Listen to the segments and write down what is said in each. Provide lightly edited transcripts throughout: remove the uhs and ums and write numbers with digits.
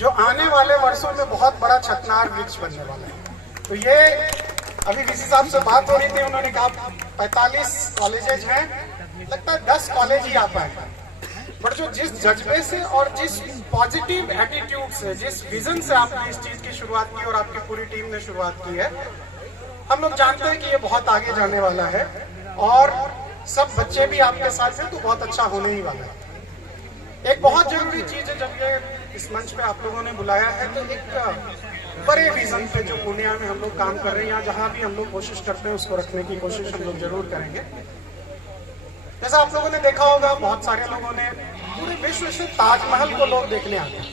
जो आने वाले वर्षों में बहुत बड़ा छतनार वृक्ष बनने वाला है। तो ये अभी वीसी साहब से बात हो रही थी, उन्होंने कहा 45 कॉलेजेज हैं, लगता है 10 कॉलेज ही आ पाए, बट जो जिस जज्बे से और जिस पॉजिटिव एटीट्यूड से, जिस विजन से आपने इस चीज की शुरुआत की और आपकी पूरी टीम ने शुरुआत की है, हम लोग जानते हैं कि ये बहुत आगे जाने वाला है और सब बच्चे भी आपके साथ हैं तो बहुत अच्छा होने ही वाला है। एक बहुत जरूरी चीज है, जब ये इस मंच पे आप लोगों ने बुलाया है तो एक बड़े विजन पे जो पूर्णिया में हम लोग काम कर रहे हैं या जहां भी हम लोग कोशिश करते हैं उसको रखने की कोशिश हम लोग जरूर करेंगे। जैसा आप लोगों ने देखा होगा, बहुत सारे लोगों ने पूरे विश्व से ताजमहल को लोग देखने आते हैं,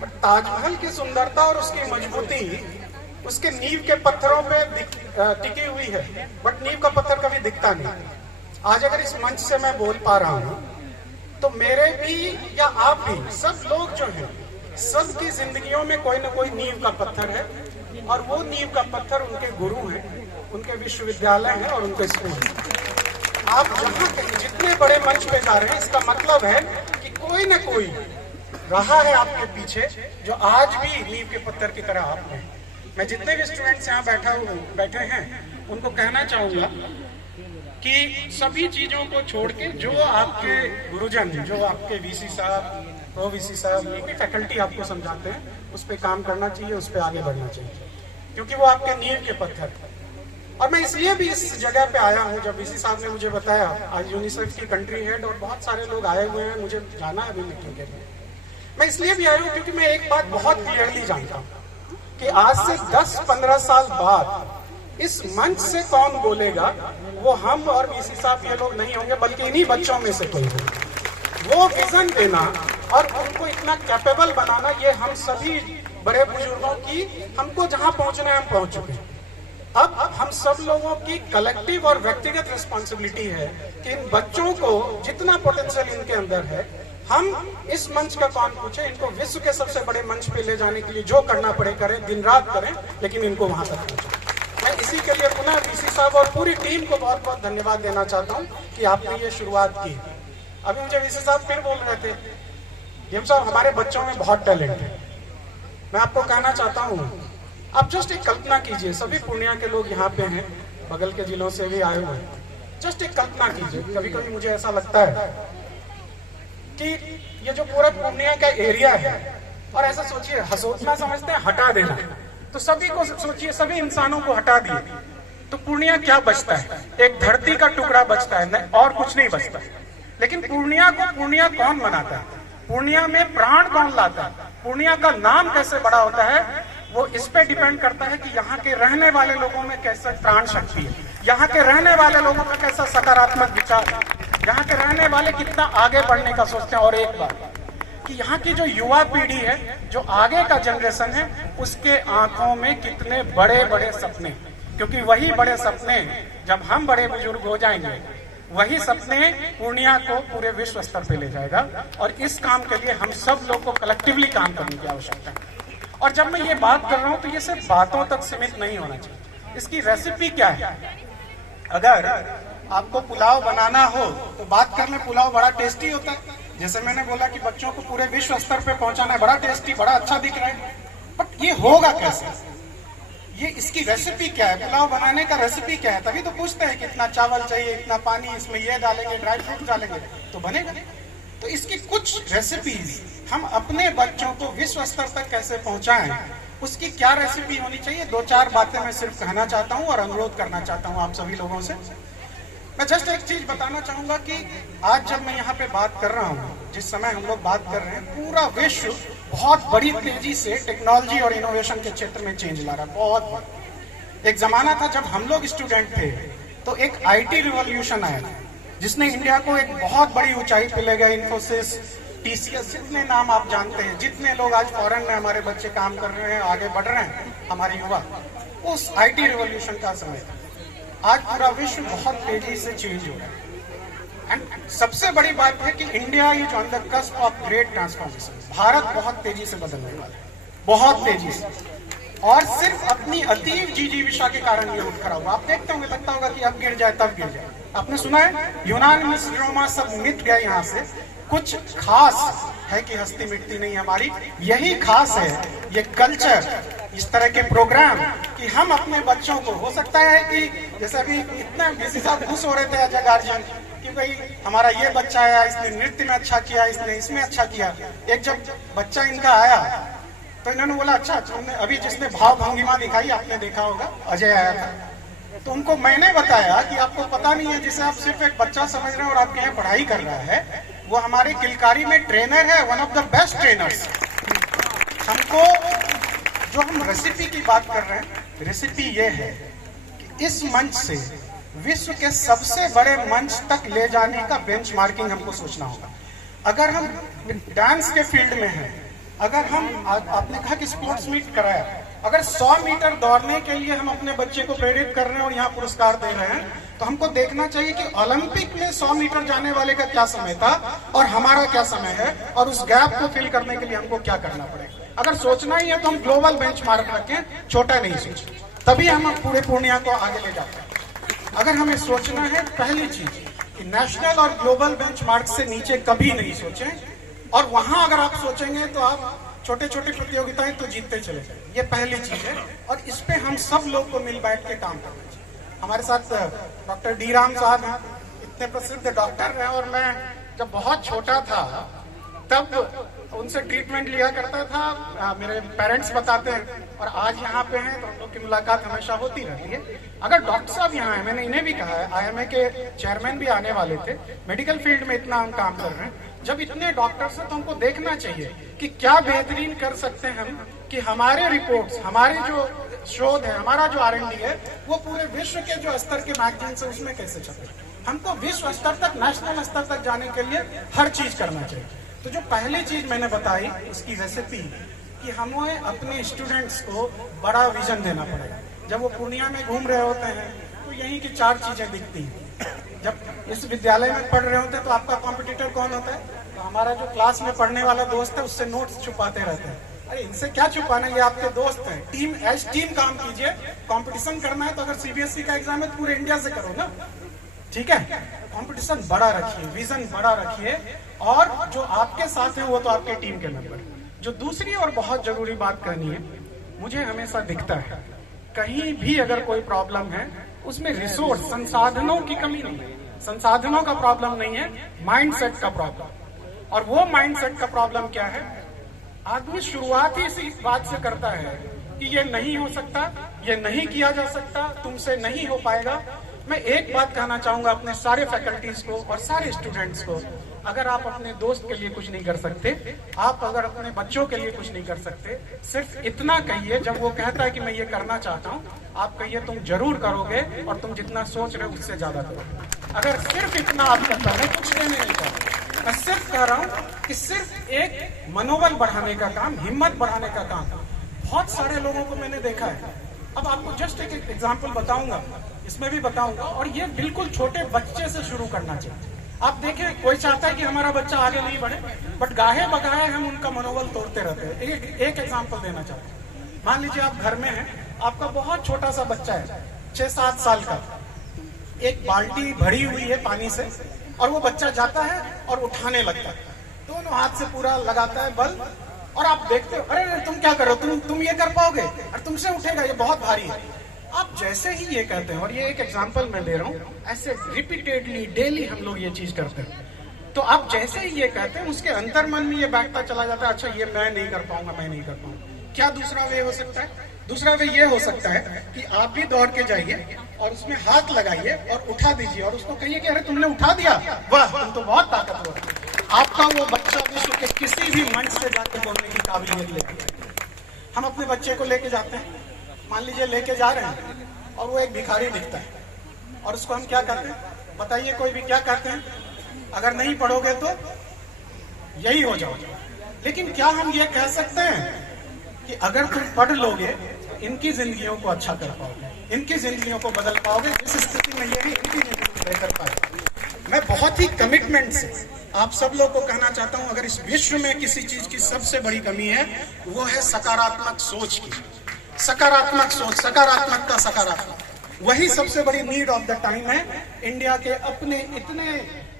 बट ताजमहल की सुंदरता और उसकी मजबूती उसके नींव के पत्थरों पे टिकी हुई है, बट नींव का पत्थर कभी दिखता नहीं। आज अगर इस मंच से मैं बोल पा रहा हूँ तो मेरे भी या आप भी सब लोग जो हैं, सबकी जिंदगियों में कोई ना कोई नींव का पत्थर है और वो नींव का पत्थर उनके गुरु हैं, उनके विश्वविद्यालय हैं और उनके स्कूल। आप जहाँ जितने बड़े मंच पे जा रहे हैं, इसका मतलब है कि कोई ना कोई रहा है आपके पीछे जो आज भी नींव के पत्थर की तरह आप हैं। मैं जितने भी स्टूडेंट्स यहाँ बैठे हैं उनको कहना चाहूंगा कि सभी चीजों को छोड़ के जो आपके गुरुजन, जो आपके वीसी साहब, प्रो वीसी साहब, जो भी फैकल्टी आपको समझाते हैं उस पर काम करना चाहिए, उस पर आगे बढ़ना चाहिए, क्योंकि वो आपके नींव के पत्थर। और मैं इसलिए भी इस जगह पे आया हूँ, जब वीसी साहब ने मुझे बताया, आज यूनिसेफ की कंट्री हेड और बहुत सारे लोग आए हुए हैं, मुझे जाना है अभी मीटिंग के लिए। मैं इसलिए भी आया हूँ क्योंकि मैं एक बात बहुत क्लियरली जानता हूँ कि आज से 10-15 साल बाद इस मंच से कौन बोलेगा, वो हम और वीसी साहब ये लोग नहीं होंगे, बल्कि इन्हीं बच्चों में से कोई होगा। वो विजन देना और उनको इतना कैपेबल बनाना, ये हम सभी बड़े बुजुर्गों की, हमको जहां पहुंचना है हम पहुंच चुके हैं। अब हम सब लोगों की कलेक्टिव और व्यक्तिगत रिस्पॉन्सिबिलिटी है कि इन बच्चों को जितना पोटेंशियल इनके अंदर है, हम इस मंच का कौन पूछे, इनको विश्व के सबसे बड़े मंच पे ले जाने के लिए जो करना पड़े करें, दिन रात करें, लेकिन इनको वहां तक पहुंचे। मैं इसी के लिए पुनः वीसी साहब और पूरी टीम को बहुत बहुत धन्यवाद देना चाहता हूं कि आपने ये शुरुआत की। अभी मुझे वीसी साहब फिर बोल रहे थे, डीएम साहब हमारे बच्चों में बहुत टैलेंट है। मैं आपको कहना चाहता हूँ, आप जस्ट एक कल्पना कीजिए, सभी पूर्णिया के लोग यहाँ पे हैं, बगल के जिलों से भी आए हुए हैं। जस्ट एक कल्पना कीजिए, कभी कभी मुझे ऐसा लगता है कि ये जो पूरा पूर्णिया का एरिया है, और ऐसा सोचिए, हसोटना समझते हैं हटा देना, तो सभी को सोचिए, सभी इंसानों को हटा दिए तो पूर्णिया क्या बचता है? एक धरती का टुकड़ा बचता है, नहीं और कुछ नहीं बचता। लेकिन पूर्णिया को पूर्णिया कौन बनाता है? पूर्णिया में प्राण कौन लाता है? पूर्णिया का नाम कैसे बड़ा होता है? वो इस पे डिपेंड करता है कि यहाँ के रहने वाले लोगों में कैसा प्राण शक्ति है, यहाँ के रहने वाले लोगों का कैसा सकारात्मक विचार है, यहाँ के रहने वाले कितना आगे बढ़ने का सोचते हैं। और एक बात कि यहाँ की जो युवा पीढ़ी है, जो आगे का जनरेशन है, उसके आंखों में कितने बड़े बड़े सपने, क्योंकि वही बड़े सपने जब हम बड़े बुजुर्ग हो जाएंगे, वही सपने पूर्णिया को पूरे विश्व स्तर पे ले जाएगा। और इस काम के लिए हम सब लोग को कलेक्टिवली काम करने की आवश्यकता है। और जब मैं ये बात कर रहा हूँ तो ये सिर्फ बातों तक सीमित नहीं होना चाहिए। इसकी रेसिपी क्या है? अगर आपको पुलाव बनाना हो तो बात कर ले, पुलाव बड़ा टेस्टी होता है। जैसे मैंने बोला कि बच्चों को पूरे विश्व स्तर पे पहुंचाना है, बड़ा टेस्टी, बड़ा अच्छा दिख रहा है, बट ये होगा कैसे? ये इसकी रेसिपी क्या है? पुलाव बनाने का रेसिपी क्या है? तभी तो पूछते हैं कितना चावल चाहिए, इतना पानी, इसमें ये डालेंगे, ड्राई फ्रूट डालेंगे तो बनेगा। तो इसकी कुछ रेसिपीज हम अपने बच्चों को विश्व स्तर तक कैसे पहुंचाएं, उसकी क्या रेसिपी होनी चाहिए? 2-4 बातें मैं सिर्फ कहना चाहता हूं और अनुरोध करना चाहता हूं आप सभी लोगों से। मैं जस्ट एक चीज बताना चाहूंगा कि आज जब मैं यहाँ पे बात कर रहा हूँ, जिस समय हम लोग बात कर रहे हैं, पूरा विश्व बहुत बड़ी तेजी से टेक्नोलॉजी और इनोवेशन के क्षेत्र में चेंज ला रहा है, बहुत बड़ा। एक जमाना था जब हम लोग स्टूडेंट थे तो एक IT रिवॉल्यूशन आया था, जिसने इंडिया को एक बहुत बड़ी ऊंचाई पे ले गया। इन्फोसिस, TCS, जितने नाम आप जानते हैं, जितने लोग आज फॉरेन में हमारे बच्चे काम कर रहे हैं, आगे बढ़ रहे हैं, हमारे युवा, उस IT रिवॉल्यूशन का समय था। आज पूरा विश्व बहुत तेजी से चेंज हो रहा है। एंड सबसे बड़ी बात है कि India is on the cusp of great transformation. Bharat बहुत तेजी से बदलने वाला है, बहुत तेजी से, और सिर्फ अपनी अतीव जिजीविषा के कारण ये उठ खड़ा हुआ। आप देखते होंगे, लगता होगा कि अब गिर जाए तब गिर जाए। आपने सुना है यूनान, मिस्र, रोमा सब मिट गए यहाँ से, कुछ खास है कि हस्ती मिटती नहीं हमारी, यही खास है ये कल्चर, इस तरह के प्रोग्राम कि हम अपने बच्चों को, हो सकता है कि जैसे अभी इतना किसी साथ खुश हो रहे थे एज ए गार्जियन कि भाई हमारा ये बच्चा आया, इसने नृत्य में अच्छा किया, इसने इसमें अच्छा किया। एक जब बच्चा इनका आया तो इन्होंने बोला अच्छा, अभी जिसने भाव भंगिमा दिखाई आपने देखा होगा, अजय आया था, तो उनको मैंने बताया कि आपको पता नहीं है, जिसे आप सिर्फ एक बच्चा समझ रहे हैं और आपके यहाँ पढ़ाई कर रहा है, वो हमारे किलकारी में ट्रेनर है, one of the best trainers. हमको जो हम रेसिपी की बात कर रहे हैं, रेसिपी ये है कि इस मंच से विश्व के सबसे बड़े मंच तक ले जाने का बेंचमार्किंग हमको सोचना होगा। अगर हम डांस के फील्ड में हैं, अगर हम, आपने कहा कि स्पोर्ट्स मीट कराया, अगर 100 मीटर दौड़ने के लिए हम अपने बच्चे को प्रेरित कर रहे हैं और यहाँ पुरस्कार दे रहे हैं, तो हमको देखना चाहिए कि ओलंपिक में 100 मीटर जाने वाले का क्या समय था और हमारा क्या समय है, और उस गैप को फिल करने के लिए हमको क्या करना पड़ेगा। अगर सोचना ही है तो हम ग्लोबल बेंचमार्क रखें, छोटा नहीं सोचें, तभी हम पूरे पूर्णिया को आगे ले जाते हैं। अगर हमें सोचना है, पहली चीज कि नेशनल और ग्लोबल बेंचमार्क से नीचे कभी नहीं सोचें, और वहां अगर आप सोचेंगे तो आप छोटे छोटे प्रतियोगिताएं तो जीतते चले जाए, ये पहली चीज है। और इस पे हम सब लोग को मिल बैठ के काम करना चाहिए। हमारे साथ डॉक्टर डी राम साहब हैं, इतने प्रसिद्ध डॉक्टर हैं, और मैं जब बहुत छोटा था तब उनसे ट्रीटमेंट लिया करता था, मेरे पेरेंट्स बताते हैं, और आज यहाँ पे हैं तो हम लोग की मुलाकात हमेशा होती रहती है। अगर डॉक्टर साहब यहाँ हैं, मैंने इन्हें भी कहा है, IMA के चेयरमैन भी आने वाले थे, मेडिकल फील्ड में इतना हम काम कर रहे हैं, जब इतने डॉक्टर्स हैं तो हमको देखना चाहिए कि क्या बेहतरीन कर सकते हैं हम, कि हमारे रिपोर्ट्स, हमारे जो शोध है, हमारा जो R&D है, वो पूरे विश्व के जो स्तर के मैगजीन है उसमें कैसे छपे। हमको विश्व स्तर तक, नेशनल स्तर तक जाने के लिए हर चीज करना चाहिए। तो जो पहली चीज मैंने बताई उसकी रेसिपी, कि हमें अपने स्टूडेंट्स को बड़ा विजन देना पड़ेगा। जब वो पूर्णिया में घूम रहे होते हैं तो यही की 4 चीजें दिखती हैं। जब इस विद्यालय में पढ़ रहे होते हैं तो आपका कॉम्पिटिटर कौन होता है? तो हमारा जो क्लास में पढ़ने वाला दोस्त है, उससे नोट्स छुपाते रहते हैं। अरे इनसे क्या छुपाना, ये आपके दोस्त हैं। टीम एज टीम काम कीजिए। कंपटीशन करना है तो अगर CBSE का एग्जाम है तो पूरे इंडिया से करो ना, ठीक है। कंपटीशन बड़ा रखिए, विजन बड़ा रखिए, और जो आपके साथ है वो तो आपके टीम के मेंबर। जो दूसरी और बहुत जरूरी बात कहनी है, मुझे हमेशा दिखता है कहीं भी अगर कोई प्रॉब्लम है, उसमें रिसोर्स, संसाधनों की कमी नहीं है, संसाधनों का प्रॉब्लम नहीं है, माइंडसेट का प्रॉब्लम। और वो माइंडसेट का प्रॉब्लम क्या है? आदमी शुरुआत ही इसी बात से करता है कि ये नहीं हो सकता, ये नहीं किया जा सकता, तुमसे नहीं हो पाएगा। मैं एक बात कहना चाहूंगा अपने सारे फैकल्टीज को और सारे स्टूडेंट्स को, अगर आप अपने दोस्त के लिए कुछ नहीं कर सकते, आप अगर अपने बच्चों के लिए कुछ नहीं कर सकते, सिर्फ इतना कहिए, जब वो कहता है कि मैं ये करना चाहता हूँ, आप कहिए तुम जरूर करोगे, और तुम जितना सोच रहे हो उससे ज्यादा करोगे। अगर सिर्फ इतना आप करता है, कुछ देने नहीं चाहता, मैं सिर्फ कह रहा हूँ कि सिर्फ एक मनोबल बढ़ाने का काम, हिम्मत बढ़ाने का काम। बहुत सारे लोगों को मैंने देखा है। अब आपको जस्ट एक एग्जाम्पल बताऊंगा, इसमें भी बताऊंगा, और ये बिल्कुल छोटे बच्चे से शुरू करना चाहिए। आप देखें, कोई चाहता है कि हमारा बच्चा आगे नहीं बढ़े, बट गाहे बगाहे हम उनका मनोबल तोड़ते रहते हैं। एक एग्जाम्पल देना चाहते हैं। मान लीजिए आप घर में हैं, आपका बहुत छोटा सा बच्चा है, 6-7 साल का, एक बाल्टी भरी हुई है पानी से, और वो बच्चा जाता है और उठाने लगता है, दोनों हाथ से पूरा लगाता है बल, और आप देखते हो, अरे तुम क्या कर रहे हो, तुम ये कर पाओगे, और तुमसे उठेगा, ये बहुत भारी है। आप जैसे ही ये कहते हैं, और ये एक एग्जांपल मैं दे रहा हूँ, ऐसे रिपीटेडली डेली हम लोग ये चीज करते हैं, तो आप जैसे ही ये कहते हैं, उसके अंतर मन में ये बैठता चला जाता है, अच्छा ये मैं नहीं कर पाऊंगा, मैं नहीं कर पाऊंगा। क्या दूसरा वे हो सकता है? दूसरा वे ये हो सकता है कि आप भी दौड़ के जाइए और उसमें हाथ लगाइए और उठा दीजिए, और उसको कहिए कि अरे तुमने उठा दिया, वाह तुम तो बहुत ताकतवर हो। आपका वो बच्चा विश्व के किसी भी मंच से जाकर बोलने की काबिलियत लेके। हम अपने बच्चे को लेके जाते हैं, मान लीजिए लेके जा रहे हैं, और वो एक भिखारी दिखता है, और उसको हम क्या कहते हैं? बताइए कोई भी क्या कहते हैं? अगर नहीं पढ़ोगे तो यही हो जाओगे। लेकिन क्या हम ये कह सकते हैं कि अगर तुम पढ़ लोगे तो इनकी जिंदगियों को अच्छा कर पाओगे, इनकी जिंदगियों को बदल पाओगे, जिस स्थिति में ये है इनकी जिंदगी को बेहतर पाओगे। मैं बहुत ही कमिटमेंट से आप सब लोग को कहना चाहता हूं, अगर इस विश्व में किसी चीज की सबसे बड़ी कमी है, वो है सकारात्मक सोच की। सकारात्मक सोच, सकारात्मकता, सकारात्मक, वही सबसे बड़ी नीड ऑफ द टाइम है। इंडिया के अपने इतने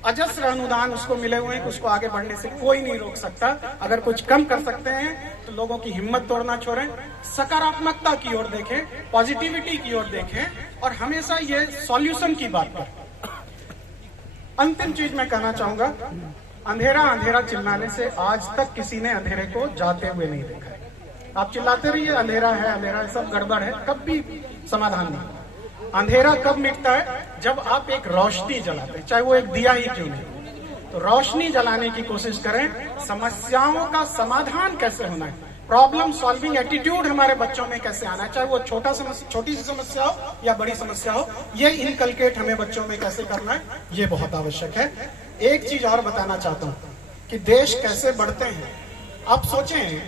अजस्र अनुदान उसको मिले हुए हैं कि उसको आगे बढ़ने से कोई नहीं रोक सकता। अगर कुछ कम कर सकते हैं तो लोगों की हिम्मत तोड़ना छोड़ें, सकारात्मकता की ओर देखें, पॉजिटिविटी की ओर देखें और हमेशा ये सॉल्यूशन की बात करें। अंतिम चीज मैं कहना चाहूंगा, अंधेरा अंधेरा चिल्लाने से आज तक किसी ने अंधेरे को जाते हुए नहीं देखा है। आप चिल्लाते रहिए अंधेरा है, सब गड़बड़ है, कभी समाधान नहीं। अंधेरा कब मिटता है? जब आप एक रोशनी जलाते हैं, चाहे वो एक दिया ही क्यों नहीं। तो रोशनी जलाने की कोशिश करें। समस्याओं का समाधान कैसे होना है, प्रॉब्लम सॉल्विंग एटीट्यूड हमारे बच्चों में कैसे आना है, चाहे वो छोटी सी समस्या हो या बड़ी समस्या हो, ये इनकलकेट हमें बच्चों में कैसे करना है, ये बहुत आवश्यक है। एक चीज और बताना चाहता हूं कि देश कैसे बढ़ते हैं। आप सोचें,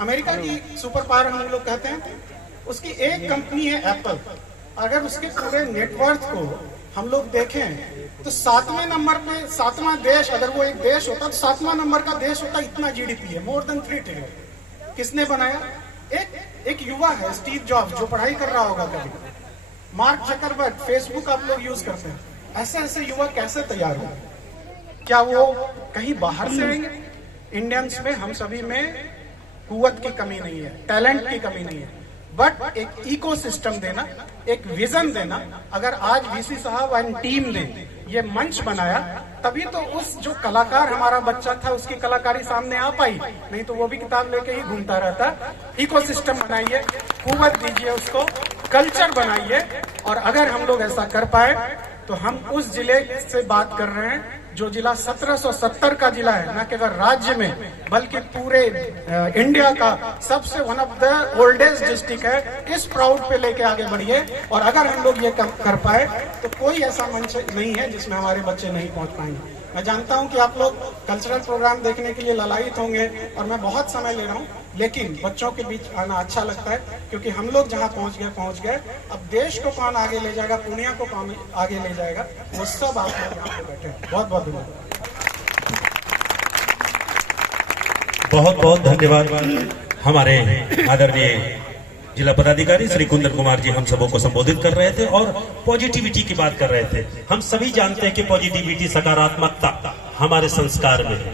अमेरिका की सुपर पावर हम लोग कहते हैं, उसकी एक कंपनी है एप्पल। अगर उसके पूरे नेटवर्क को हम लोग देखें तो 7वें नंबर पे, 7वां देश, अगर वो एक देश होता तो 7वां नंबर का देश होता। इतना जीडीपी है, मोर देन 3 ट्रिलियन। किसने बनाया? एक युवा है, स्टीव जॉब्स, जो पढ़ाई कर रहा होगा कभी। मार्क जकरबर्ग, फेसबुक आप लोग यूज करते हैं। ऐसे ऐसे युवा कैसे तैयार हो? क्या वो कहीं बाहर से आएंगे? इंडियंस में, हम सभी में कुव्वत की कमी नहीं है, टैलेंट की कमी नहीं है, बट एक इकोसिस्टम देना, एक विजन देना। अगर आज वीसी साहब एंड टीम ने ये मंच बनाया, तभी तो उस जो कलाकार हमारा बच्चा था उसकी कलाकारी सामने आ पाई, नहीं तो वो भी किताब लेके ही घूमता रहता। इकोसिस्टम बनाइए, कुव्वत दीजिए उसको, कल्चर बनाइए। और अगर हम लोग ऐसा कर पाए तो हम उस जिले से बात कर रहे हैं जो जिला 1770 का जिला है, न केवल राज्य में बल्कि पूरे इंडिया का सबसे one of the oldest district है। इस प्राउड पे लेके आगे बढ़िए। और अगर हम लोग ये कर पाए तो कोई ऐसा मंच नहीं है जिसमें हमारे बच्चे नहीं पहुंच पाएंगे। मैं जानता हूं कि आप लोग कल्चरल प्रोग्राम देखने के लिए ललायित होंगे और मैं बहुत समय ले रहा हूं, लेकिन बच्चों के बीच आना अच्छा लगता है, क्योंकि हम लोग जहां पहुंच गए। अब देश को कौन आगे ले जाएगा, दुनिया को कौन आगे ले जाएगा, वो सब आप लोग यहाँ पे बैठे हैं। बहुत बहुत धन्यवाद। बहुत बहुत धन्यवाद। हमारे आदरणीय जिला पदाधिकारी श्री कुंदन कुमार जी हम सबों को संबोधित कर रहे थे और पॉजिटिविटी की बात कर रहे थे। हम सभी जानते हैं कि पॉजिटिविटी, सकारात्मकता हमारे संस्कार में है।